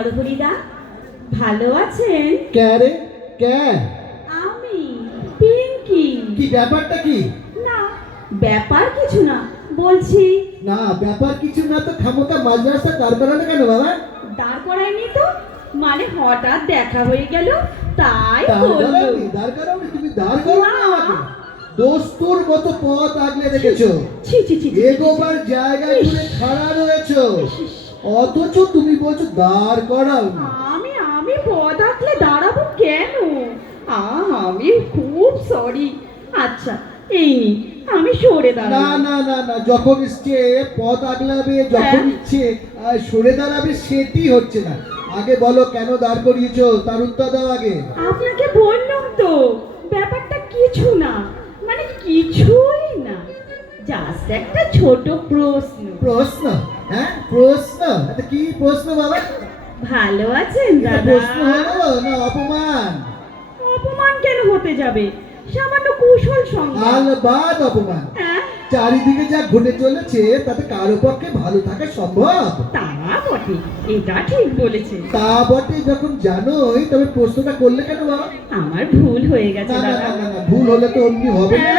নরহরিদা ভালো আছেন? কে রে? কে? আমি পিঙ্কি। কি ব্যাপারটা কি? না ব্যাপার কিছু না, বলছি। না ব্যাপার কিছু না তো খামোকা মাঝ রাস্তায় দাঁড় করানো কেন বাবা? দাঁড় করায়নি তো, মানে হঠাৎ দেখা হয়ে গেল তাই বললো। দাঁড় করাওনি? তুমি দাঁড় করো না আমাকে। দোস্তুর মতো পথ আগলে রেখেছো, ছি ছি ছি ছি, এগোবার জায়গা জুড়ে খাড়া রয়েছো, অথচ তুমি বলছো দাঁড় করাওনি। আমি আমি পথ আঁকলে দাঁড়াবো কেন? আমি খুব সরি। আচ্ছা এই নি, আমি সরে না দাঁড়াবো। না না না, যখন ইচ্ছে পথ আগলাবে, যখন ইচ্ছে সরে দাঁড়াবে, সেটি হচ্ছে না। আগে বলো কেন দাঁড় করিয়েছো, তার উত্তর দাও আগে। আপনাকে বললাম তো ব্যাপারটা কিছু না, মানে কিছুই না, জাস্ট একটা ছোট প্রশ্ন। প্রশ্ন? হ্যাঁ প্রশ্ন? এটা কি প্রশ্ন বাবা? ভালো আছেন এটা দাদা? প্রশ্ন হলো না অপমান? অপমান কেন হতে যাবে, সামান্য কুশল সংবাদ। আলবাদ অপমান। হ্যাঁ চারিদিকে যা ঘটে চলেছে তাতে কারো পক্ষে ভালো থাকা সম্ভব? তা বটে, এটা ঠিক বলেছেন। তা বটে, যখন জানোই তবে প্রশ্নটা করলে কেন বাবা? আমার ভুল হয়ে গেছে না না দাদা। না না না, ভুল হলে তো অমনি হবে না।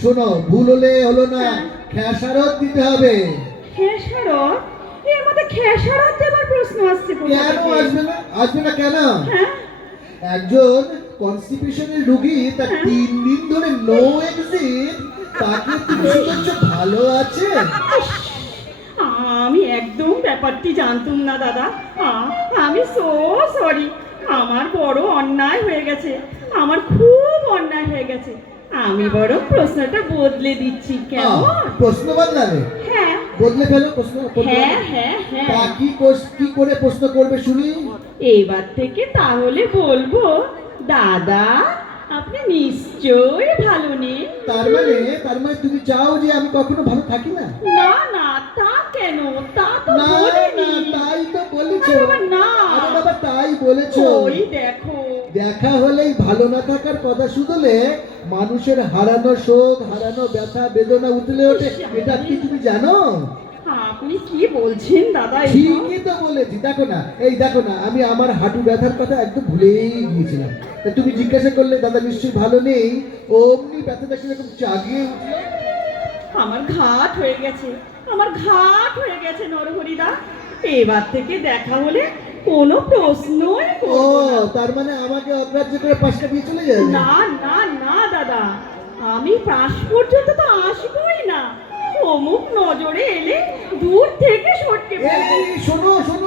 শোনো, ভুল হলে হলো না, খেসারত দিতে হবে। খেসারত? এর মধ্যে খেসারত দেবার প্রশ্ন আসছে কোথা কেন থেকে? আসবে না? আসবে না কেন? হ্যাঁ একজন কনস্টিপেশনের রোগী তার 3 দিন ধরে নো এক্সিট, তাকে তুমি শুনছো ভালো আছে? আমি একদম ব্যাপারটি জানতাম না দাদা। আমি সো সরি, আমার বড় অন্যায় হয়ে গেছে, আমার খুব অন্যায় হয়ে গেছে। আমি বড় প্রশ্নটা বদলে দিচ্ছি, কেমন? প্রশ্ন বদলাবে? হ্যাঁ বদলে ফেলো প্রশ্ন। হ্যাঁ হ্যাঁ হ্যাঁ, তা কি করে প্রশ্ন করবে শুনি? এবার থেকে তাহলে বলবো, দাদা আপনি নিশ্চয়ই ভালো নেই। তার মানে তুমি চাও যে আমি কখনো ভালো থাকি না? না না, তা কেন, তা তো না না, বলিনি। তাই তো বলেছো। আরে বাবা, না। আরে বাবা, তাই বলেছো। ওই দেখো, দেখা হলেই ভালো না থাকার কথা শুনলে মানুষের হারানো শোক, হারানো ব্যথা বেদনা উঠলে ওঠে, এটা কি তুমি জানো? আপনি কি বলছেন দাদা? ঠিকই তো বলেছি। দেখো না, এই দেখো না, আমি আমার হাঁটু ব্যথার কথা একদম ভুলেই গিয়েছিলাম। তা তুমি জিজ্ঞাসা করলে দাদা নিশ্চয়ই ভালো নেই, অমনি ব্যথাটা কিরকম জাগিয়ে উঠলো। আমার ঘাট হয়ে গেছে, আমার ঘাট হয়ে গেছে নরহরিদা। এবার থেকে দেখা হলে কোনো প্রশ্নই ও, করবো না। তার মানে আমাকে অগ্রাহ্য করে পাশটা দিয়ে চলে যাবে? না না না দাদা, আমি পাশ পর্যন্ত তো আসবোই না। অমুক নজরে এলে দূর থেকে সটকে পড়বো। এই শোনো শোনো